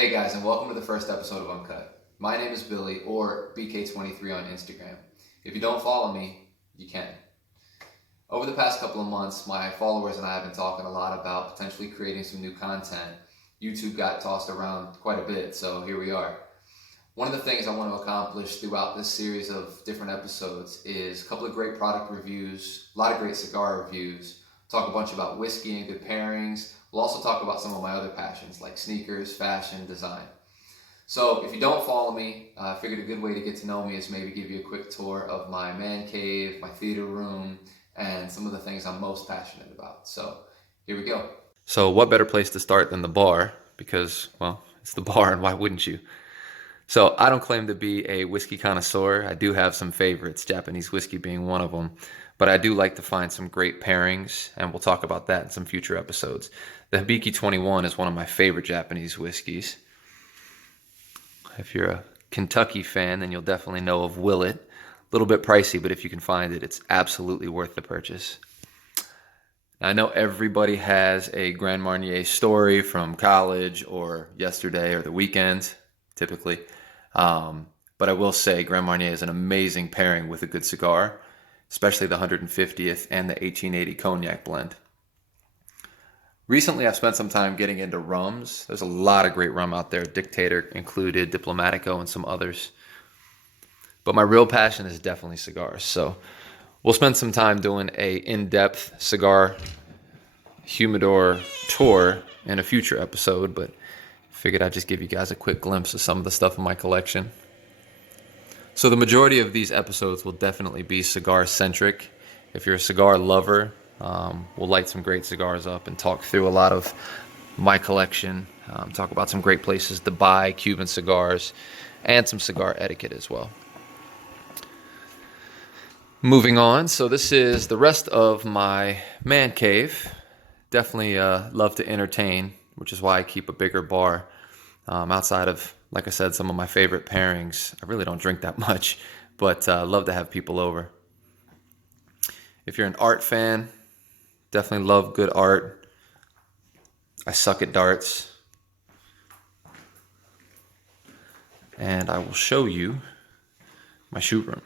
Hey guys, and welcome to the first episode of Uncut. My name is Billy, or BK23 on Instagram. If you don't follow me, you can. Over the past couple of months, my followers and I have been talking a lot about potentially creating some new content. YouTube got tossed around quite a bit, so here we are. One of the things I want to accomplish throughout this series of different episodes is a couple of great product reviews, a lot of great cigar reviews, talk a bunch about whiskey and good pairings. We'll also talk about some of my other passions like sneakers, fashion, design. So if you don't follow me, I figured a good way to get to know me is maybe give you a quick tour of my man cave, my theater room, and some of the things I'm most passionate about. So here we go. So what better place to start than the bar? Because, well, it's the bar and why wouldn't you? So I don't claim to be a whiskey connoisseur. I do have some favorites, Japanese whiskey being one of them. But I do like to find some great pairings, and we'll talk about that in some future episodes. The Hibiki 21 is one of my favorite Japanese whiskeys. If you're a Kentucky fan, then you'll definitely know of Willet. A little bit pricey, but if you can find it, it's absolutely worth the purchase. I know everybody has a Grand Marnier story from college or yesterday or the weekend, typically. But I will say Grand Marnier is an amazing pairing with a good cigar, especially the 150th and the 1880 Cognac blend. Recently, I've spent some time getting into rums. There's a lot of great rum out there, Dictator included, Diplomatico, and some others. But my real passion is definitely cigars. So we'll spend some time doing a in-depth cigar humidor tour in a future episode, but figured I'd just give you guys a quick glimpse of some of the stuff in my collection. So the majority of these episodes will definitely be cigar-centric. If you're a cigar lover, we'll light some great cigars up and talk through a lot of my collection, talk about some great places to buy Cuban cigars, and some cigar etiquette as well. Moving on, so this is the rest of my man cave. Definitely love to entertain, which is why I keep a bigger bar. Outside of, like I said, some of my favorite pairings, I really don't drink that much, but love to have people over. If you're an art fan, definitely love good art. I suck at darts. And I will show you my shoot room.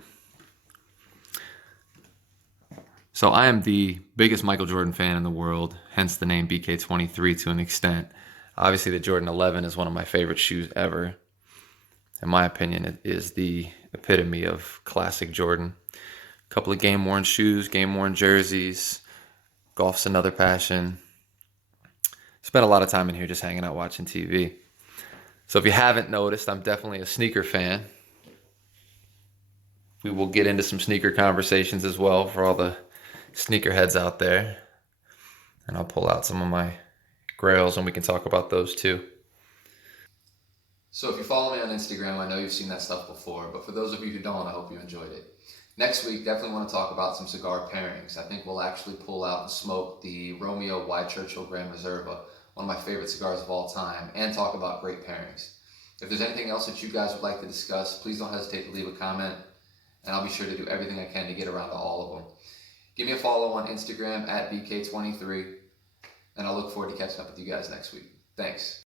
So I am the biggest Michael Jordan fan in the world, hence the name BK23 to an extent. Obviously, the Jordan 11 is one of my favorite shoes ever. In my opinion, it is the epitome of classic Jordan. A couple of game-worn shoes, game-worn jerseys. Golf's another passion. Spent a lot of time in here just hanging out watching TV. So if you haven't noticed, I'm definitely a sneaker fan. We will get into some sneaker conversations as well for all the sneakerheads out there. And I'll pull out some of my grails and we can talk about those too. So if you follow me on Instagram, I know you've seen that stuff before, but for those of you who don't, I hope you enjoyed it. Next week, definitely want to talk about some cigar pairings. I think we'll actually pull out and smoke the Romeo Y. Churchill Grand Reserva, one of my favorite cigars of all time, and talk about great pairings. If there's anything else that you guys would like to discuss, please don't hesitate to leave a comment, and I'll be sure to do everything I can to get around to all of them. Give me a follow on Instagram at BK23, and I'll look forward to catching up with you guys next week. Thanks.